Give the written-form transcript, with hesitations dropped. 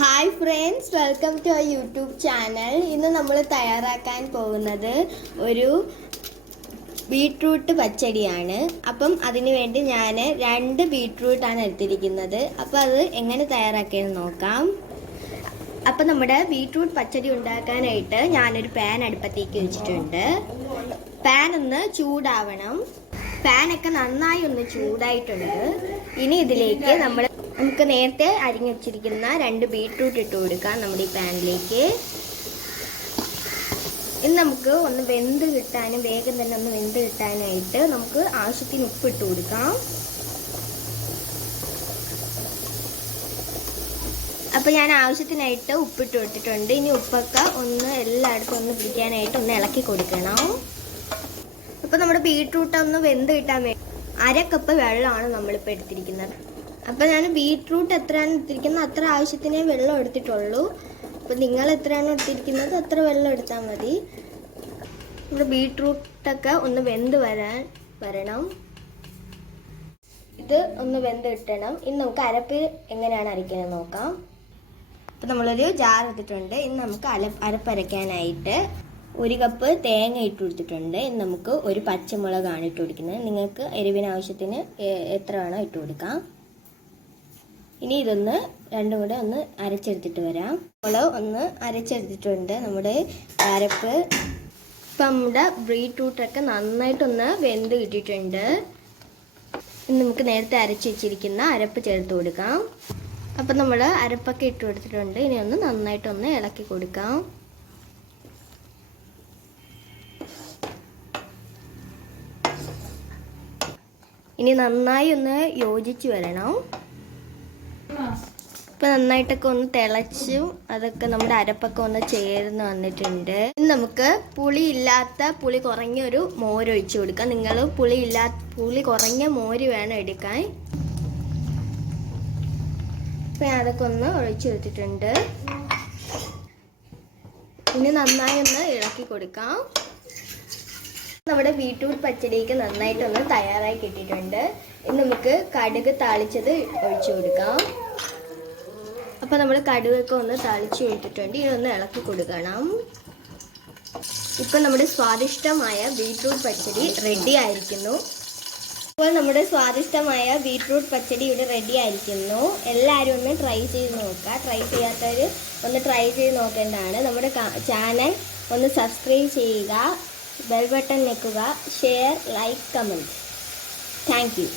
Hi friends, welcome to our YouTube channel. ഇന്ന് നമ്മൾ തയ്യാറാക്കാൻ പോകുന്നത് ഒരു ബീട്രൂട്ട് പച്ചടിയാണ്. അപ്പം അതിന് വേണ്ടി ഞാൻ 2 ബീട്രൂട്ടാണ് എടുത്തിരിക്കുന്നത്. അപ്പോൾ അത് എങ്ങനെ തയ്യാറാക്കിയെന്ന് നോക്കാം. അപ്പം നമ്മുടെ ബീട്രൂട്ട് പച്ചടി ഉണ്ടാക്കാനായിട്ട് ഞാനൊരു പാൻ അടുപ്പത്തേക്ക് വെച്ചിട്ടുണ്ട്. പാൻ ഒന്ന് ചൂടാവണം. പാനൊക്കെ നന്നായി ഒന്ന് ചൂടായിട്ടുണ്ട്. ഇനി ഇതിലേക്ക് നമുക്ക് നേരത്തെ അരിഞ്ഞു വെച്ചിരിക്കുന്ന 2 ബീട്രൂട്ട് ഇട്ട് കൊടുക്കാം നമ്മുടെ ഈ പാനിലേക്ക്. ഇനി നമുക്ക് ഒന്ന് വെന്ത് കിട്ടാനും വേഗം തന്നെ ഒന്ന് വെന്ത് കിട്ടാനായിട്ട് നമുക്ക് ആവശ്യത്തിന് ഉപ്പ് ഇട്ട് കൊടുക്കാം. അപ്പോൾ ഞാൻ ആവശ്യത്തിനായിട്ട് ഉപ്പിട്ട് കൊടുത്തിട്ടുണ്ട്. ഇനി ഉപ്പൊക്കെ ഒന്ന് എല്ലായിടത്തും ഒന്ന് പിടിക്കാനായിട്ട് ഒന്ന് ഇളക്കി കൊടുക്കണം. അപ്പോൾ നമ്മുടെ ബീട്രൂട്ട് ഒന്ന് വെന്ത് കിട്ടാൻ വേണ്ടി 1/2 കപ്പ് വെള്ളമാണ് നമ്മളിപ്പോൾ എടുത്തിരിക്കുന്നത്. അപ്പോൾ ഞാൻ ബീട്രൂട്ട് എത്രയാണ് എടുത്തിരിക്കുന്നത് അത്ര ആവശ്യത്തിനേ വെള്ളം എടുത്തിട്ടുള്ളൂ. അപ്പോൾ നിങ്ങൾ എത്രയാണ് എടുത്തിരിക്കുന്നത് അത്ര വെള്ളം എടുത്താൽ മതി. നമ്മുടെ ബീട്രൂട്ടൊക്കെ ഒന്ന് വെന്ത് വരണം. ഇത് ഒന്ന് വെന്ത് കിട്ടണം. ഇനി നമുക്ക് അരപ്പ് എങ്ങനെയാണ് അരയ്ക്കുന്നത് നോക്കാം. അപ്പോൾ നമ്മളൊരു ജാർ എടുത്തിട്ടുണ്ട്. ഇനി നമുക്ക് അരപ്പരയ്ക്കാനായിട്ട് 1 കപ്പ് തേങ്ങ ഇട്ട് കൊടുത്തിട്ടുണ്ട്. ഇനി നമുക്ക് ഒരു പച്ചമുളകാണ് ഇട്ട് കൊടുക്കുന്നത്. നിങ്ങൾക്ക് എരിവിന് ആവശ്യത്തിന് എത്ര വേണോ ഇട്ട് കൊടുക്കാം. ഇനി ഇതൊന്ന് രണ്ടും കൂടെ ഒന്ന് അരച്ചെടുത്തിട്ട് വരാം. മുളക് ഒന്ന് അരച്ചെടുത്തിട്ടുണ്ട് നമ്മുടെ അരപ്പ്. ഇപ്പം നമ്മുടെ ബീട്രൂട്ടൊക്കെ നന്നായിട്ടൊന്ന് വെന്ത് കിട്ടിയിട്ടുണ്ട്. ഇനി നമുക്ക് നേരത്തെ അരച്ച് വെച്ചിരിക്കുന്ന അരപ്പ് ചേർത്ത് കൊടുക്കാം. അപ്പം നമ്മൾ അരപ്പൊക്കെ ഇട്ട് കൊടുത്തിട്ടുണ്ട്. ഇനി ഒന്ന് നന്നായിട്ടൊന്ന് ഇളക്കി കൊടുക്കാം. ഇനി നന്നായി ഒന്ന് യോജിച്ച് വരണം. ഇപ്പം നന്നായിട്ടൊക്കെ ഒന്ന് തിളച്ചും അതൊക്കെ നമ്മുടെ അരപ്പൊക്കെ ഒന്ന് ചേർന്ന് വന്നിട്ടുണ്ട്. ഇനി നമുക്ക് പുളി കുറഞ്ഞൊരു മോര് ഒഴിച്ചു കൊടുക്കാം. നിങ്ങൾ പുളി കുറഞ്ഞ മോര് വേണം എടുക്കാൻ. ഇപ്പം ഞാൻ അതൊക്കെ ഒന്ന് ഒഴിച്ചു കൊടുത്തിട്ടുണ്ട്. ഇനി നന്നായി ഒന്ന് ഇളക്കി കൊടുക്കാം. നമ്മുടെ ബീട്രൂട്ട് പച്ചടിക്ക് നന്നായിട്ടൊന്ന് തയ്യാറായി കിട്ടിയിട്ടുണ്ട്. ഇനി നമുക്ക് കടുക് താളിച്ചത് ഒഴിച്ചു കൊടുക്കാം. അപ്പോൾ നമ്മൾ കടുകൊക്കെ ഒന്ന് താളിച്ച് കൊടുത്തിട്ടുണ്ട്. ഇതൊന്ന് ഇളക്കി കൊടുക്കണം. ഇപ്പം നമ്മുടെ സ്വാദിഷ്ടമായ ബീട്രൂട്ട് പച്ചടി റെഡി ആയിരിക്കുന്നു. ഇപ്പോൾ നമ്മുടെ സ്വാദിഷ്ടമായ ബീട്രൂട്ട് പച്ചടി ഇവിടെ റെഡി ആയിരിക്കുന്നു. എല്ലാവരും ഒന്ന് ട്രൈ ചെയ്ത് നോക്കുക. ട്രൈ ചെയ്യാത്തവർ ഒന്ന് ട്രൈ ചെയ്ത് നോക്കേണ്ടതാണ്. നമ്മുടെ ചാനൽ ഒന്ന് സബ്സ്ക്രൈബ് ചെയ്യുക, ബെൽ ബട്ടൺ ഞെക്കുക, share, like, comment. Thank U.